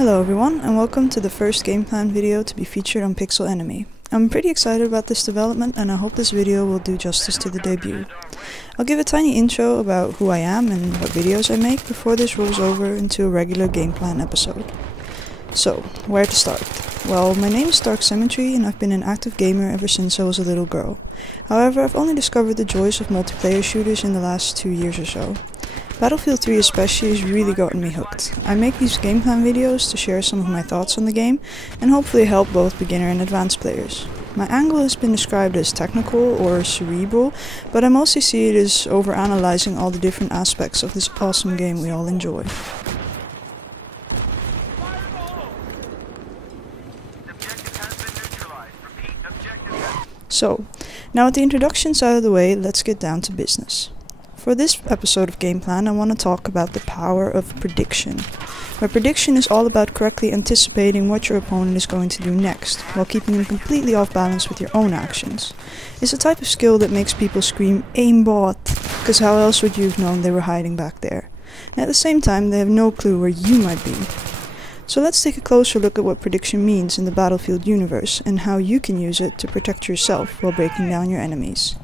Hello everyone, and welcome to the first game plan video to be featured on Pixel Enemy. I'm pretty excited about this development, and I hope this video will do justice to the debut. I'll give a tiny intro about who I am and what videos I make before this rolls over into a regular game plan episode. So, where to start? Well, my name is Dark Symmetry, and I've been an active gamer ever since I was a little girl. However, I've only discovered the joys of multiplayer shooters in the last 2 years or so. Battlefield 3 especially has really gotten me hooked. I make these game plan videos to share some of my thoughts on the game and hopefully help both beginner and advanced players. My angle has been described as technical or cerebral, but I mostly see it as overanalyzing all the different aspects of this awesome game we all enjoy. So, now with the introductions out of the way, let's get down to business. For this episode of Game Plan, I want to talk about the power of prediction. Where prediction is all about correctly anticipating what your opponent is going to do next, while keeping them completely off balance with your own actions. It's a type of skill that makes people scream, "Aimbot!" because how else would you have known they were hiding back there? And at the same time, they have no clue where you might be. So let's take a closer look at what prediction means in the Battlefield universe, and how you can use it to protect yourself while breaking down your enemies.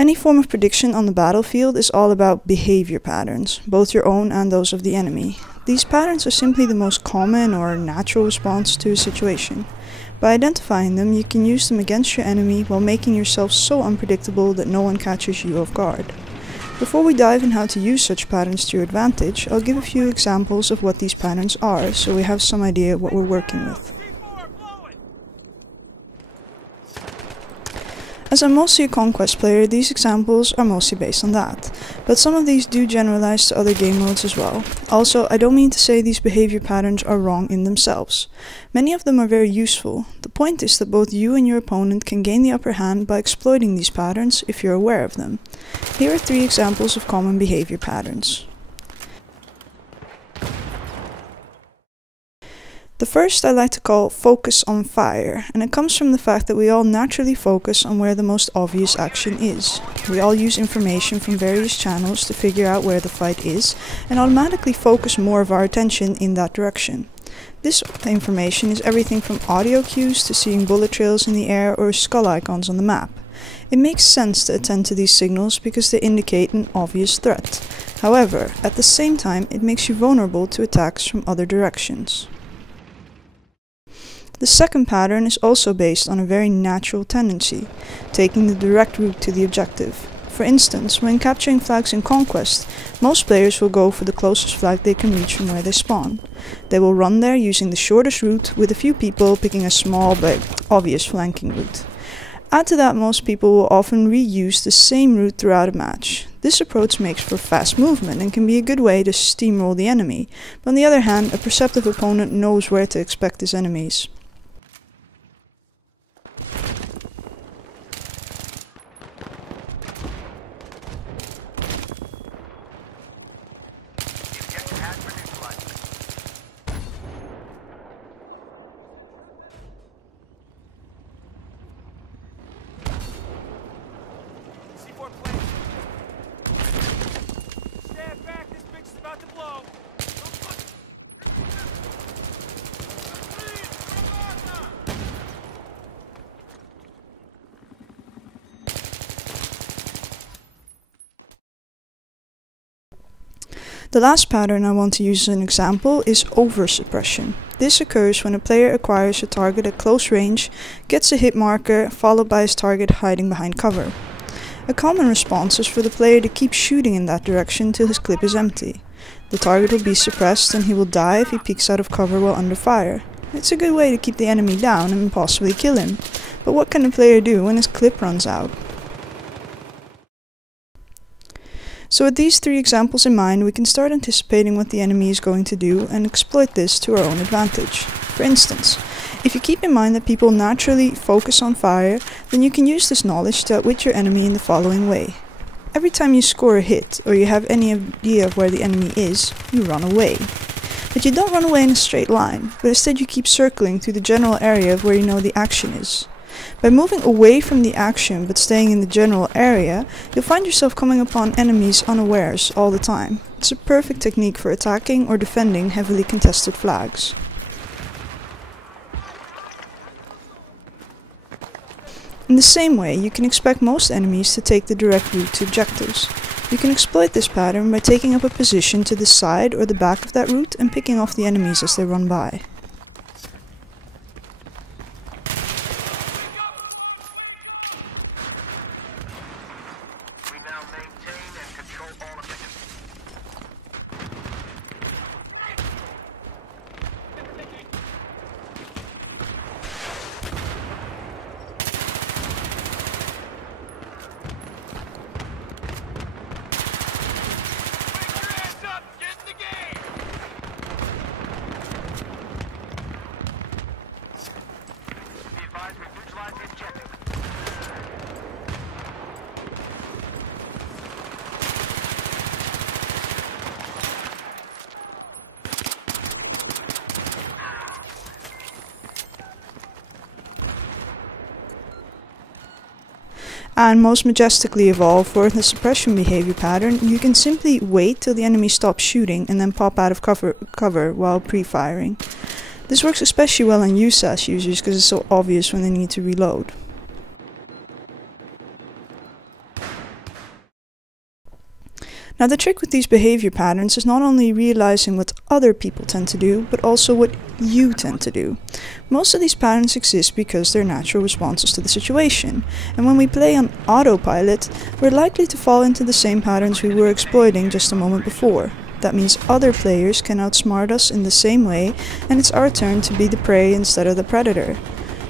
Any form of prediction on the battlefield is all about behavior patterns, both your own and those of the enemy. These patterns are simply the most common or natural response to a situation. By identifying them, you can use them against your enemy while making yourself so unpredictable that no one catches you off guard. Before we dive in how to use such patterns to your advantage, I'll give a few examples of what these patterns are, so we have some idea of what we're working with. As I'm mostly a conquest player, these examples are mostly based on that, but some of these do generalize to other game modes as well. Also, I don't mean to say these behavior patterns are wrong in themselves. Many of them are very useful. The point is that both you and your opponent can gain the upper hand by exploiting these patterns if you're aware of them. Here are 3 examples of common behavior patterns. The first I like to call focus on fire, and it comes from the fact that we all naturally focus on where the most obvious action is. We all use information from various channels to figure out where the fight is, and automatically focus more of our attention in that direction. This information is everything from audio cues to seeing bullet trails in the air or skull icons on the map. It makes sense to attend to these signals because they indicate an obvious threat. However, at the same time, it makes you vulnerable to attacks from other directions. The second pattern is also based on a very natural tendency, taking the direct route to the objective. For instance, when capturing flags in Conquest, most players will go for the closest flag they can reach from where they spawn. They will run there using the shortest route, with a few people picking a small but obvious flanking route. Add to that, most people will often reuse the same route throughout a match. This approach makes for fast movement and can be a good way to steamroll the enemy, but on the other hand, a perceptive opponent knows where to expect his enemies. The last pattern I want to use as an example is over-suppression. This occurs when a player acquires a target at close range, gets a hit marker, followed by his target hiding behind cover. A common response is for the player to keep shooting in that direction till his clip is empty. The target will be suppressed and he will die if he peeks out of cover while under fire. It's a good way to keep the enemy down and possibly kill him. But what can a player do when his clip runs out? So with these 3 examples in mind, we can start anticipating what the enemy is going to do and exploit this to our own advantage. For instance, if you keep in mind that people naturally focus on fire, then you can use this knowledge to outwit your enemy in the following way. Every time you score a hit, or you have any idea of where the enemy is, you run away. But you don't run away in a straight line, but instead you keep circling through the general area of where you know the action is. By moving away from the action but staying in the general area, you'll find yourself coming upon enemies unawares all the time. It's a perfect technique for attacking or defending heavily contested flags. In the same way, you can expect most enemies to take the direct route to objectives. You can exploit this pattern by taking up a position to the side or the back of that route and picking off the enemies as they run by. And most majestically of all, for the suppression behavior pattern, you can simply wait till the enemy stops shooting and then pop out of cover while pre-firing. This works especially well on USAS users because it's so obvious when they need to reload. Now the trick with these behavior patterns is not only realizing what other people tend to do, but also what you tend to do. Most of these patterns exist because they're natural responses to the situation, and when we play on autopilot, we're likely to fall into the same patterns we were exploiting just a moment before. That means other players can outsmart us in the same way, and it's our turn to be the prey instead of the predator.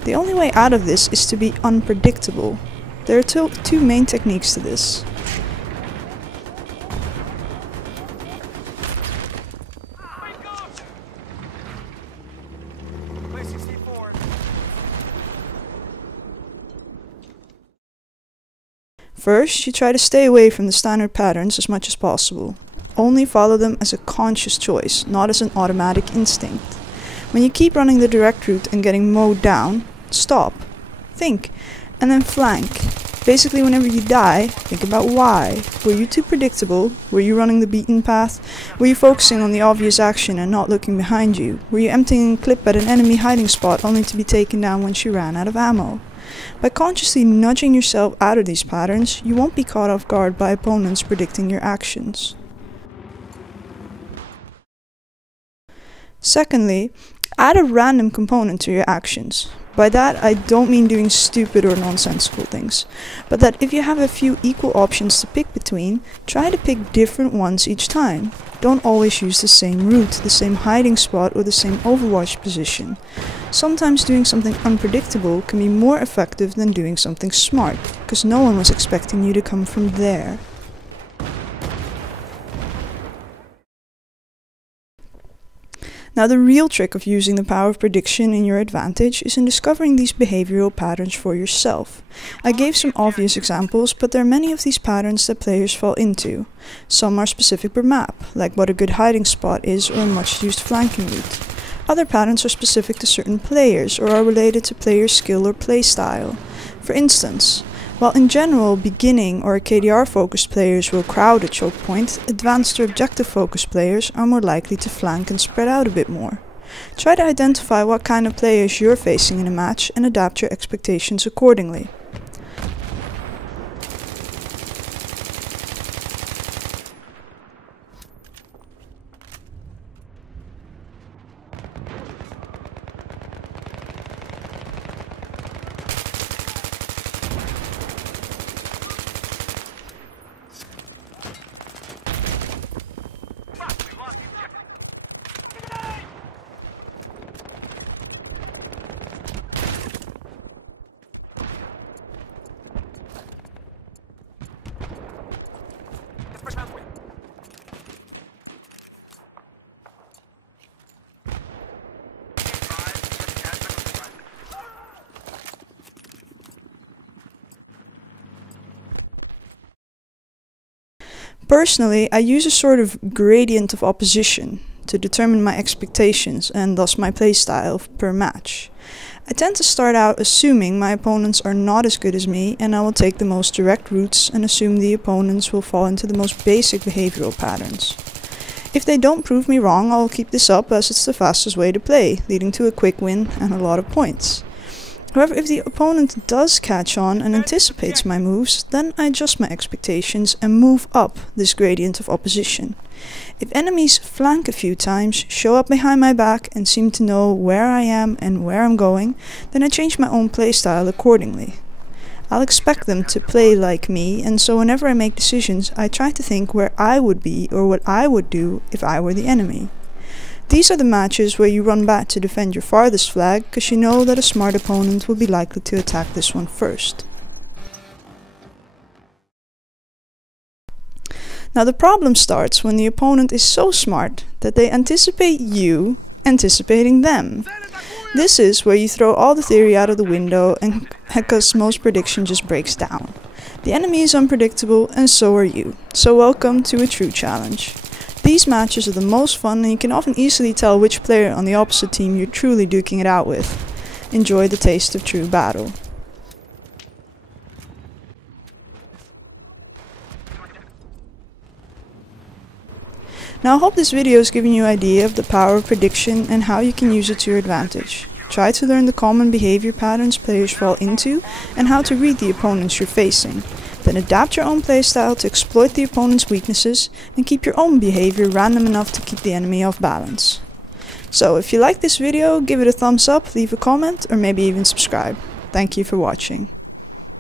The only way out of this is to be unpredictable. There are two main techniques to this. First, you try to stay away from the standard patterns as much as possible. Only follow them as a conscious choice, not as an automatic instinct. When you keep running the direct route and getting mowed down, stop, think, and then flank. Basically, whenever you die, think about why. Were you too predictable? Were you running the beaten path? Were you focusing on the obvious action and not looking behind you? Were you emptying a clip at an enemy hiding spot only to be taken down when she ran out of ammo? By consciously nudging yourself out of these patterns, you won't be caught off guard by opponents predicting your actions. Secondly, add a random component to your actions. By that, I don't mean doing stupid or nonsensical things, but that if you have a few equal options to pick between, try to pick different ones each time. Don't always use the same route, the same hiding spot, or the same overwatch position. Sometimes doing something unpredictable can be more effective than doing something smart, because no one was expecting you to come from there. Now the real trick of using the power of prediction in your advantage is in discovering these behavioral patterns for yourself. I gave some obvious examples, but there are many of these patterns that players fall into. Some are specific per map, like what a good hiding spot is or a much used flanking route. Other patterns are specific to certain players or are related to player skill or playstyle. For instance, while in general beginning or KDR focused players will crowd a choke point, advanced or objective focused players are more likely to flank and spread out a bit more. Try to identify what kind of players you're facing in a match and adapt your expectations accordingly. Personally, I use a sort of gradient of opposition to determine my expectations and thus my playstyle per match. I tend to start out assuming my opponents are not as good as me, and I will take the most direct routes and assume the opponents will fall into the most basic behavioral patterns. If they don't prove me wrong, I'll keep this up as it's the fastest way to play, leading to a quick win and a lot of points. However, if the opponent does catch on and anticipates my moves, then I adjust my expectations and move up this gradient of opposition. If enemies flank a few times, show up behind my back and seem to know where I am and where I'm going, then I change my own playstyle accordingly. I'll expect them to play like me, and so whenever I make decisions, I try to think where I would be or what I would do if I were the enemy. These are the matches where you run back to defend your farthest flag, because you know that a smart opponent will be likely to attack this one first. Now the problem starts when the opponent is so smart that they anticipate you anticipating them. This is where you throw all the theory out of the window, and because most prediction just breaks down. The enemy is unpredictable and so are you, so welcome to a true challenge. These matches are the most fun, and you can often easily tell which player on the opposite team you're truly duking it out with. Enjoy the taste of true battle. Now I hope this video has given you an idea of the power of prediction and how you can use it to your advantage. Try to learn the common behavior patterns players fall into and how to read the opponents you're facing. Then adapt your own playstyle to exploit the opponent's weaknesses and keep your own behavior random enough to keep the enemy off balance. So if you like this video, give it a thumbs up, leave a comment, or maybe even subscribe. Thank you for watching.